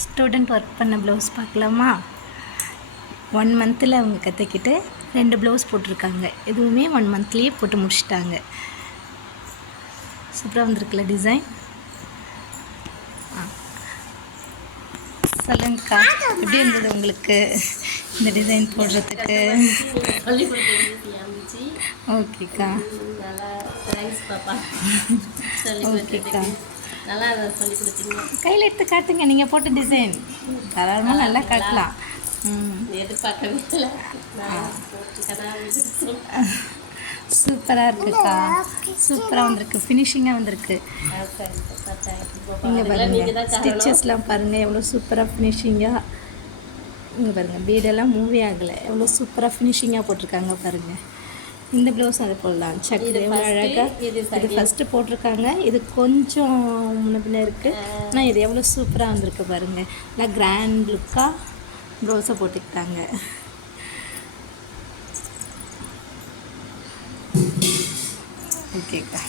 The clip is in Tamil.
ஸ்டூடெண்ட் ஒர்க் பண்ண ப்ளவுஸ் பார்க்கலாமா? 1 மந்த்தில் அவங்க கற்றுக்கிட்டு 2 ப்ளவுஸ் போட்டிருக்காங்க. எதுவுமே 1 மந்த்லேயே போட்டு முடிச்சிட்டாங்க. சூப்பராக வந்திருக்குல்ல டிசைன். சொல்லுங்கக்கா, எப்படி இருந்தது உங்களுக்கு இந்த டிசைன் போடுறதுக்கு? ஓகேக்கா, ஓகேக்கா. நல்லா சொல்லி கொடுத்தீங்க. கையில் எடுத்து காட்டுங்க, நீங்கள் போட்ட டிசைன் தாராளமாக நல்லா காட்டலாம். எதிர்பார்க்கவே இல்லை. சூப்பராக இருக்குக்கா, சூப்பராக வந்திருக்கு, ஃபினிஷிங்காக வந்திருக்கு. இங்கே பாருங்கள், ஸ்டிச்சஸ்லாம் பாருங்கள் எவ்வளோ சூப்பராக ஃபினிஷிங்காக. இங்கே பாருங்கள், பீடெல்லாம் மூவே ஆகலை, எவ்வளோ சூப்பராக ஃபினிஷிங்காக போட்டிருக்காங்க பாருங்கள். இந்த ப்ளவுஸ் அதை போடலாம். சக்கு எவ்வளோ அழகாக இது ஃபஸ்ட்டு போட்டிருக்காங்க. இது கொஞ்சம் முன்ன இருக்குது, ஆனால் இது எவ்வளோ சூப்பராக வந்திருக்கு பாருங்கள். நல்லா கிராண்ட் லுக்காக ப்ளவுஸை போட்டுக்கிட்டாங்க. ஓகேக்கா.